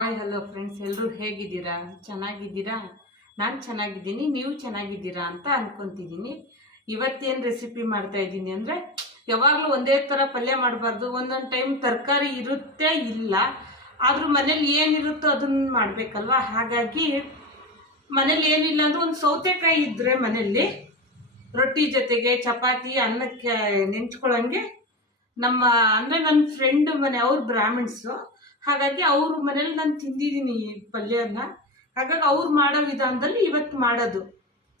Hi hello friends, ಎಲ್ಲರೂ ಹೇಗಿದ್ದೀರಾ? ಚೆನ್ನಾಗಿದ್ದೀರಾ? ನಾನು ಚೆನ್ನಾಗಿದ್ದೀನಿ, ನೀವು ಚೆನ್ನಾಗಿದ್ದೀರಾ ಅಂತ ಅನ್ಕೊತಿದ್ದೀನಿ. ಇವತ್ತೇನು ರೆಸಿಪಿ ಮಾಡ್ತಾ ಇದ್ದೀನಿ ಅಂದರೆ, ಯಾವಾಗಲೂ ಒಂದೇ ಥರ ಪಲ್ಯ ಮಾಡಬಾರ್ದು. ಒಂದೊಂದು ಟೈಮ್ ತರಕಾರಿ ಇರುತ್ತೆ, ಇಲ್ಲ ಆದರೂ ಮನೇಲಿ ಏನಿರುತ್ತೋ ಅದನ್ನು ಮಾಡಬೇಕಲ್ವ. ಹಾಗಾಗಿ ಮನೇಲಿ ಏನಿಲ್ಲ ಅಂದರೆ ಒಂದು ಸೌತೆಕಾಯಿ ಇದ್ದರೆ ಮನೆಯಲ್ಲಿ ರೊಟ್ಟಿ ಜೊತೆಗೆ ಚಪಾತಿ ಅನ್ನಕ್ಕೆ ನೆಂಚ್ಕೊಳ್ಳೋಂಗೆ ಅಂದರೆ ನನ್ನ ಫ್ರೆಂಡ್ ಮನೆ, ಅವ್ರು ಬ್ರಾಹ್ಮಿಣ್ಸು. ಹಾಗಾಗಿ ಅವ್ರ ಮನೇಲಿ ನಾನು ತಿಂದಿದ್ದೀನಿ ಈ ಪಲ್ಯನ. ಹಾಗಾಗಿ ಅವ್ರು ಮಾಡೋ ವಿಧಾನದಲ್ಲಿ ಇವತ್ತು ಮಾಡೋದು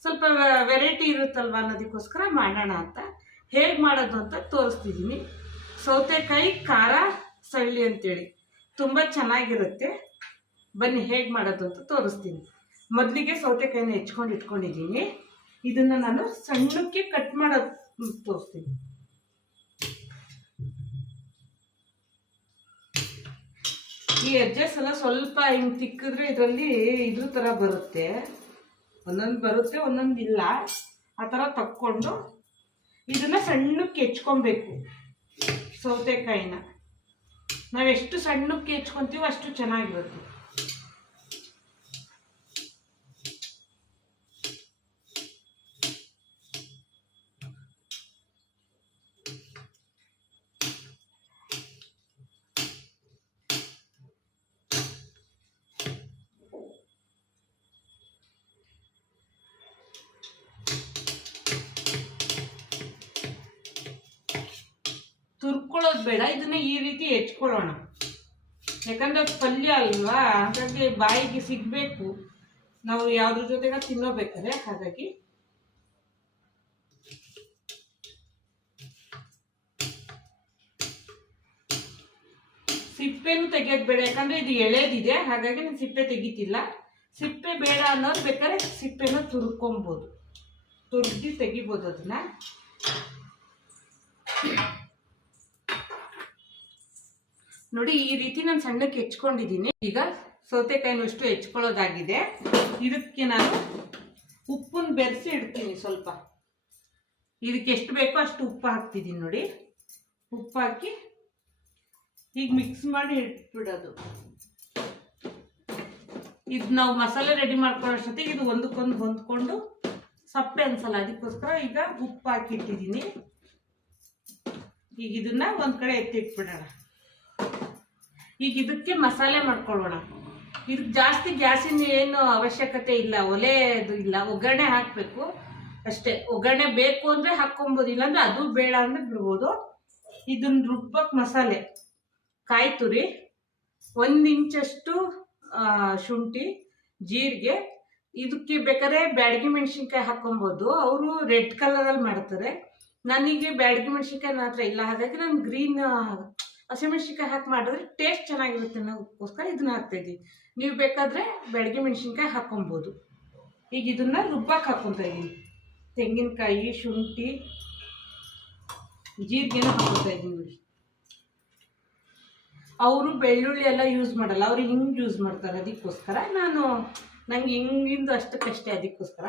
ಸ್ವಲ್ಪ ವೆರೈಟಿ ಇರುತ್ತಲ್ವ ಅನ್ನೋದಕ್ಕೋಸ್ಕರ ಮಾಡೋಣ ಅಂತ. ಹೇಗೆ ಮಾಡೋದು ಅಂತ ತೋರಿಸ್ತಿದ್ದೀನಿ. ಸೌತೆಕಾಯಿ ಖಾರ ಸಳ್ಳಿ ಅಂತೇಳಿ ತುಂಬ ಚೆನ್ನಾಗಿರುತ್ತೆ. ಬನ್ನಿ ಹೇಗೆ ಮಾಡೋದು ಅಂತ ತೋರಿಸ್ತೀನಿ. ಮೊದಲಿಗೆ ಸೌತೆಕಾಯಿನ ಹೆಚ್ಕೊಂಡು ಇಟ್ಕೊಂಡಿದ್ದೀನಿ. ಇದನ್ನು ನಾನು ಸಣ್ಣಕ್ಕೆ ಕಟ್ ಮಾಡೋದು ತೋರಿಸ್ತೀನಿ. ಈ ಎಡ್ಜಸ್ ಎಲ್ಲ ಸ್ವಲ್ಪ ಹಿಂಗೆ ತಿಕ್ಕಿದ್ರೆ ಇದರಲ್ಲಿ ಇದ್ರ ಥರ ಬರುತ್ತೆ, ಒಂದೊಂದು ಬರುತ್ತೆ ಒಂದೊಂದು ಇಲ್ಲ. ಆ ಥರ ತಕ್ಕೊಂಡು ಇದನ್ನು ಸಣ್ಣಕ್ಕೆ ಹೆಚ್ಕೊಬೇಕು. ಸೌತೆಕಾಯಿನ ನಾವೆಷ್ಟು ಸಣ್ಣಕ್ಕೆ ಹೆಚ್ಕೊತೀವೋ ಅಷ್ಟು ಚೆನ್ನಾಗಿರುತ್ತೆ. ತುರ್ಕೊಳ್ಳೋದು ಬೇಡ, ಇದನ್ನ ಈ ರೀತಿ ಹೆಚ್ಕೊಳ್ಳೋಣ. ಯಾಕಂದ್ರೆ ಅದು ಪಲ್ಯ ಅಲ್ವಾ, ಹಾಗಾಗಿ ಬಾಯಿಗೆ ಸಿಗಬೇಕು, ನಾವು ಯಾವ್ದ್ರ ಜೊತೆಗೆ ತಿನ್ನೋಬೇಕಾದ್ರೆ. ಹಾಗಾಗಿ ಸಿಪ್ಪೆನೂ ತೆಗಿಯೋದು ಬೇಡ, ಯಾಕಂದ್ರೆ ಇದು ಎಳೆದಿದೆ. ಹಾಗಾಗಿ ನಾನು ಸಿಪ್ಪೆ ತೆಗಿತಿಲ್ಲ. ಸಿಪ್ಪೆ ಬೇಡ ಅನ್ನೋದು ಬೇಕಾದ್ರೆ ಸಿಪ್ಪೆನ ತುರ್ಕೊಬೋದು, ತುರ್ದಿ ತೆಗಿಬೋದು ಅದನ್ನ. ನೋಡಿ, ಈ ರೀತಿ ನಾನು ಸಣ್ಣಕ್ಕೆ ಹೆಚ್ಕೊಂಡಿದ್ದೀನಿ. ಈಗ ಸೌತೆಕಾಯಿನಷ್ಟು ಹೆಚ್ಕೊಳ್ಳೋದಾಗಿದೆ. ಇದಕ್ಕೆ ನಾನು ಉಪ್ಪನ್ನು ಬೆರೆಸಿ ಇಡ್ತೀನಿ. ಸ್ವಲ್ಪ ಇದಕ್ಕೆ ಎಷ್ಟು ಬೇಕೋ ಅಷ್ಟು ಉಪ್ಪು ಹಾಕ್ತಿದ್ದೀನಿ. ನೋಡಿ, ಉಪ್ಪು ಹಾಕಿ ಈಗ ಮಿಕ್ಸ್ ಮಾಡಿ ಇಟ್ಬಿಡೋದು. ಇದು ನಾವು ಮಸಾಲೆ ರೆಡಿ ಮಾಡ್ಕೊಳ್ಳೋಷ್ಟೊತ್ತಿಗೆ ಇದು ಒಂದಕ್ಕೊಂದು ಹೊಂದ್ಕೊಂಡು ಸಪ್ಪೆ ಅನ್ಸಲ್ಲ, ಅದಕ್ಕೋಸ್ಕರ ಈಗ ಉಪ್ಪು ಹಾಕಿ ಇಟ್ಟಿದ್ದೀನಿ. ಈಗ ಇದನ್ನ ಒಂದ್ ಕಡೆ ಎತ್ತಿಟ್ಬಿಡೋಣ. ಈಗ ಇದಕ್ಕೆ ಮಸಾಲೆ ಮಾಡ್ಕೊಳ್ಳೋಣ. ಇದಕ್ಕೆ ಜಾಸ್ತಿ ಗ್ಯಾಸಿನ ಏನು ಅವಶ್ಯಕತೆ ಇಲ್ಲ, ಒಲೆದು ಇಲ್ಲ. ಒಗ್ಗರಣೆ ಹಾಕಬೇಕು ಅಷ್ಟೇ. ಒಗ್ಗರಣೆ ಬೇಕು ಅಂದರೆ ಹಾಕ್ಕೊಬೋದು, ಇಲ್ಲಾಂದ್ರೆ ಅದು ಬೇಡ ಅಂದರೆ ಬಿಡ್ಬೋದು. ಇದನ್ನ ರುಬ್ಬಕ್ಕೆ ಮಸಾಲೆ: ಕಾಯಿ ತುರಿ, 1 ಇಂಚಷ್ಟು ಶುಂಠಿ, ಜೀರಿಗೆ. ಇದಕ್ಕೆ ಬೇಕಾದ್ರೆ ಬ್ಯಾಡಗಿ ಮೆಣಸಿನ್ಕಾಯಿ ಹಾಕೊಬೋದು, ಅವರು ರೆಡ್ ಕಲರಲ್ಲಿ ಮಾಡ್ತಾರೆ. ನನಗೆ ಬ್ಯಾಡಗಿ ಮೆಣಸಿನ್ಕಾಯಿ ನನ್ನ ಹತ್ರ ಇಲ್ಲ, ಹಾಗಾಗಿ ನಾನು ಗ್ರೀನ್ ಹಸಿಮೆಣಸಿನ್ಕಾಯಿ ಹಾಕಿ ಮಾಡಿದ್ರೆ ಟೇಸ್ಟ್ ಚೆನ್ನಾಗಿರುತ್ತೆ ಅನ್ನೋದಕ್ಕೋಸ್ಕರ ಇದನ್ನ ಹಾಕ್ತಾಯಿದ್ದೀನಿ. ನೀವು ಬೇಕಾದರೆ ಬ್ಯಾಡಗಿ ಮೆಣಸಿನ್ಕಾಯಿ ಹಾಕೊಬೋದು. ಈಗ ಇದನ್ನ ರುಬ್ಬಕ್ಕೆ ಹಾಕ್ಕೊತಾ ಇದ್ದೀನಿ. ತೆಂಗಿನಕಾಯಿ, ಶುಂಠಿ, ಜೀರಿಗೆನೂ ಹಾಕ್ಕೊತಾ ಇದ್ದೀನಿ. ಅವರು ಬೆಳ್ಳುಳ್ಳಿ ಎಲ್ಲ ಯೂಸ್ ಮಾಡಲ್ಲ, ಅವರು ಹಿಂಗೆ ಯೂಸ್ ಮಾಡ್ತಾರೆ. ಅದಕ್ಕೋಸ್ಕರ ನಂಗೆ ಹಿಂಗಿಂದು ಅಷ್ಟಕ್ಕಷ್ಟೇ, ಅದಕ್ಕೋಸ್ಕರ.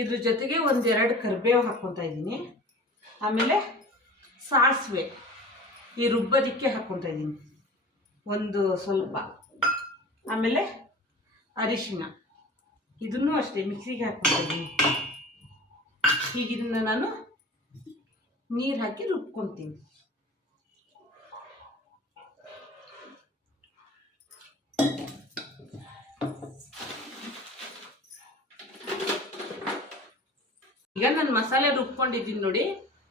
ಇದ್ರ ಜೊತೆಗೆ 1-2 ಕರಿಬೇವು ಹಾಕ್ಕೊತಾ ಇದ್ದೀನಿ. ಆಮೇಲೆ ಸಾಸಿವೆ ಈ ರುಬ್ಬೋದಕ್ಕೆ ಹಾಕ್ಕೊತಾ ಇದ್ದೀನಿ, ಒಂದು ಸ್ವಲ್ಪ. ಆಮೇಲೆ ಅರಿಶಿನ, ಇದನ್ನು ಅಷ್ಟೇ ಮಿಕ್ಸಿಗೆ ಹಾಕ್ಕೊತಾ ಇದ್ದೀನಿ. ಈಗ ಇದನ್ನ ನಾನು ನೀರು ಹಾಕಿ ರುಬ್ಕೊತೀನಿ. ಈಗ ನಾನು ಮಸಾಲೆ ರುಬ್ಕೊಂಡಿದ್ದೀನಿ. ನೋಡಿ,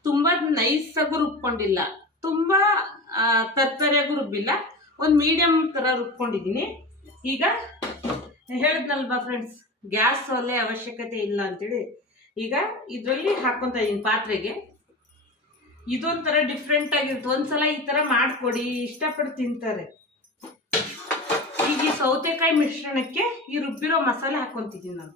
ತುಂಬಾ ನೈಸಾಗೂ ರುಬ್ಕೊಂಡಿಲ್ಲ, ತುಂಬಾ ತರ್ತರಿಯಾಗೂ ರುಬ್ಬಿಲ್ಲ, ಒಂದು ಮೀಡಿಯಂ ಥರ ರುಬ್ಕೊಂಡಿದ್ದೀನಿ. ಈಗ ಹೇಳಿದ್ನಲ್ವಾ ಫ್ರೆಂಡ್ಸ್, ಗ್ಯಾಸ್ ಒಲೆ ಅವಶ್ಯಕತೆ ಇಲ್ಲ ಅಂತೇಳಿ. ಈಗ ಇದರಲ್ಲಿ ಹಾಕ್ಕೊತಾ ಇದ್ದೀನಿ ಪಾತ್ರೆಗೆ. ಇದೊಂಥರ ಡಿಫ್ರೆಂಟ್ ಆಗಿರುತ್ತೆ. ಒಂದ್ಸಲ ಈ ಥರ ಮಾಡಿಕೊಡಿ, ಇಷ್ಟಪಟ್ಟು ತಿಂತಾರೆ. ಈಗ ಈ ಸೌತೆಕಾಯಿ ಮಿಶ್ರಣಕ್ಕೆ ಈ ರುಬ್ಬಿರೋ ಮಸಾಲೆ ಹಾಕ್ಕೊತಿದ್ದೀನಿ ನಾನು.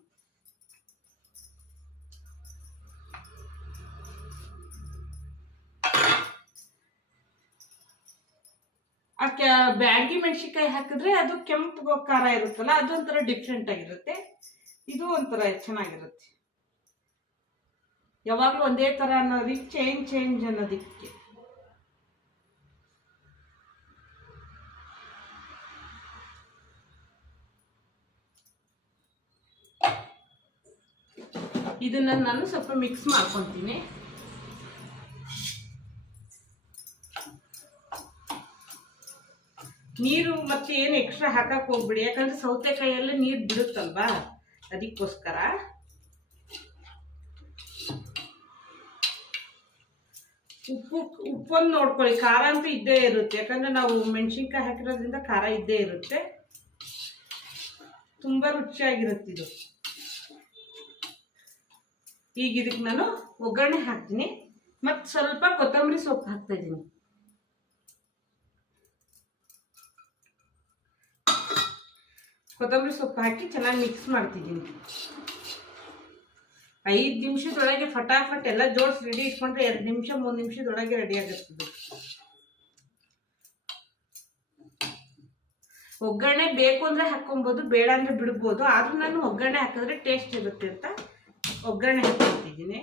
ಬ್ಯಾಡಗಿ ಮೆಣಸಿನ್ಕಾಯಿ ಹಾಕಿದ್ರೆ ಅದು ಕೆಂಪು ಖಾರ ಇರುತ್ತಲ್ಲ, ಅದೊಂಥರ ಡಿಫ್ರೆಂಟ್ ಆಗಿರುತ್ತೆ. ಇದು ಒಂಥರ ಚೆನ್ನಾಗಿರುತ್ತೆ. ಯಾವಾಗಲೂ ಒಂದೇ ಥರ ಅನ್ನೋದಕ್ಕೆ ಚೇಂಜ್ ಅನ್ನೋದಕ್ಕೆ ಇದನ್ನ ನಾನು ಸ್ವಲ್ಪ ಮಿಕ್ಸ್ ಮಾಡ್ಕೊತೀನಿ. ನೀರು ಮತ್ತೆ ಏನು ಎಕ್ಸ್ಟ್ರಾ ಹಾಕಕ್ಕೆ ಹೋಗ್ಬಿಡಿ, ಯಾಕಂದ್ರೆ ಸೌತೆಕಾಯಲ್ಲೇ ನೀರು ಬಿಡುತ್ತಲ್ವಾ, ಅದಕ್ಕೋಸ್ಕರ. ಉಪ್ಪೊಂದು ನೋಡ್ಕೊಳ್ಳಿ, ಖಾರ ಅಂತೂ ಇದ್ದೇ ಇರುತ್ತೆ, ಯಾಕಂದ್ರೆ ನಾವು ಮೆಣಸಿನ್ಕಾಯಿ ಹಾಕಿರೋದ್ರಿಂದ ಖಾರ ಇದ್ದೇ ಇರುತ್ತೆ. ತುಂಬಾ ರುಚಿಯಾಗಿರುತ್ತೆ ಇದು. ಈಗ ಇದಕ್ಕೆ ನಾನು ಒಗ್ಗರಣೆ ಹಾಕ್ತೀನಿ, ಮತ್ತು ಸ್ವಲ್ಪ ಕೊತ್ತಂಬರಿ ಸೊಪ್ಪು ಹಾಕ್ತಾ ಇದ್ದೀನಿ. ಕೊತ್ತಂಬರಿ ಸೊಪ್ಪು ಹಾಕಿ ಚೆನ್ನಾಗಿ ಮಿಕ್ಸ್ ಮಾಡ್ತಿದ್ದೀನಿ. 5 ನಿಮಿಷದೊಳಗೆ ಫಟಾಫಟ್ ಎಲ್ಲ ಜೋಡಿಸಿ ರೆಡಿ ಇಟ್ಕೊಂಡ್ರೆ 2 ನಿಮಿಷ 3 ನಿಮಿಷದೊಳಗೆ ರೆಡಿ ಆಗುತ್ತದೆ. ಒಗ್ಗರಣೆ ಬೇಕು ಅಂದ್ರೆ ಹಾಕೊಬೋದು, ಬೇಡ ಅಂದ್ರೆ ಬಿಡ್ಬೋದು. ಆದ್ರೂ ನಾನು ಒಗ್ಗರಣೆ ಹಾಕಿದ್ರೆ ಟೇಸ್ಟ್ ಇರುತ್ತೆ ಅಂತ ಒಗ್ಗರಣೆ ಹಾಕ್ತಿದ್ದೀನಿ.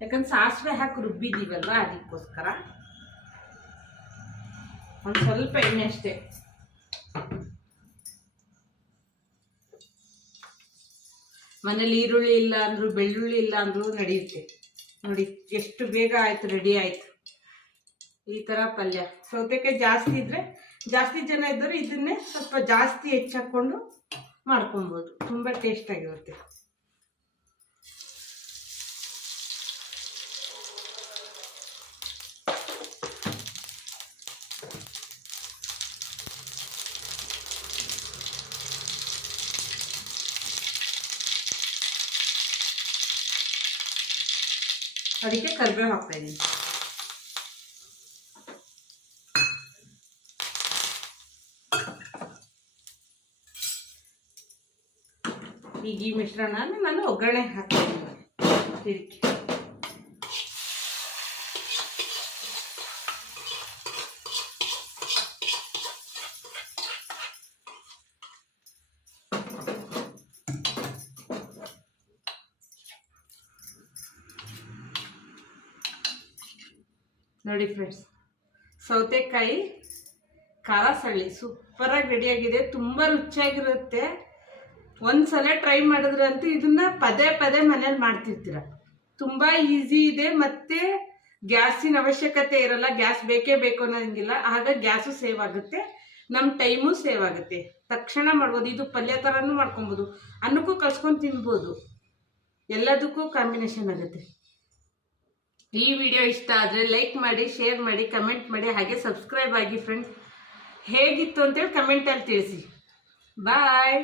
ಯಾಕಂದ್ರೆ ಸಾಸಿವೆ ಹಾಕಿ ರುಬ್ಬಿದ್ದೀವಲ್ವ, ಅದಕ್ಕೋಸ್ಕರ ಒಂದು ಸ್ವಲ್ಪ ಎಣ್ಣೆ ಅಷ್ಟೇ. ಮನೇಲಿ ಈರುಳ್ಳಿ ಇಲ್ಲ ಅಂದ್ರು ಬೆಳ್ಳುಳ್ಳಿ ಇಲ್ಲ ಅಂದ್ರು ನಡೆಯುತ್ತೆ. ನೋಡಿ ಎಷ್ಟು ಬೇಗ ಆಯ್ತು, ರೆಡಿ ಆಯ್ತು ಈ ತರ ಪಲ್ಯ. ಸೌತೆಕಾಯಿ ಜಾಸ್ತಿ ಇದ್ರೆ, ಜಾಸ್ತಿ ಜನ ಇದ್ದರೆ ಇದನ್ನೇ ಸ್ವಲ್ಪ ಜಾಸ್ತಿ ಹೆಚ್ಚಾಕೊಂಡು ಮಾಡ್ಕೊಬೋದು, ತುಂಬಾ ಟೇಸ್ಟ್ ಆಗಿರುತ್ತೆ. ಅದಕ್ಕೆ ಕರಿಬೇವು ಹಾಕ್ತಾ ಇದ್ದೀನಿ. ಈಗ ಈ ಮಿಶ್ರಣ ನಾನು ಒಗ್ಗರಣೆ ಹಾಕ್ತಾ ಇದ್ದೀನಿ. ಇದಕ್ಕೆ ನೋಡಿ ಫ್ರೆಂಡ್ಸ್, ಸೌತೆಕಾಯಿ ಖಾರ ಸಳ್ಳಿ ಸೂಪರಾಗಿ ರೆಡಿಯಾಗಿದೆ. ತುಂಬ ರುಚಿಯಾಗಿರುತ್ತೆ. ಒಂದ್ಸಲ ಟ್ರೈ ಮಾಡಿದ್ರೆ ಅಂತೂ ಇದನ್ನ ಪದೇ ಪದೇ ಮನೇಲಿ ಮಾಡ್ತಿರ್ತೀರ. ತುಂಬ ಈಸಿ ಇದೆ, ಮತ್ತು ಗ್ಯಾಸಿನ ಅವಶ್ಯಕತೆ ಇರಲ್ಲ. ಗ್ಯಾಸ್ ಬೇಕೇ ಬೇಕು ಅನ್ನೋಂಗಿಲ್ಲ. ಆಗ ಗ್ಯಾಸು ಸೇವ್ ಆಗುತ್ತೆ, ನಮ್ಮ ಟೈಮು ಸೇವ್ ಆಗುತ್ತೆ. ತಕ್ಷಣ ಮಾಡ್ಬೋದು. ಇದು ಪಲ್ಯ ಥರನೂ ಮಾಡ್ಕೊಬೋದು, ಅನ್ನಕ್ಕೂ ಕಲ್ಸ್ಕೊಂಡು ತಿನ್ಬೋದು, ಎಲ್ಲದಕ್ಕೂ ಕಾಂಬಿನೇಷನ್ ಆಗುತ್ತೆ. ಈ ವಿಡಿಯೋ ಇಷ್ಟ ಆದರೆ ಲೈಕ್ ಮಾಡಿ, ಶೇರ್ ಮಾಡಿ, ಕಮೆಂಟ್ ಮಾಡಿ, ಹಾಗೆ ಸಬ್ಸ್ಕ್ರೈಬ್ ಆಗಿ ಫ್ರೆಂಡ್ಸ್. ಹೇಗಿತ್ತು ಅಂತೇಳಿ ಕಮೆಂಟಲ್ಲಿ ತಿಳಿಸಿ. ಬಾಯ್.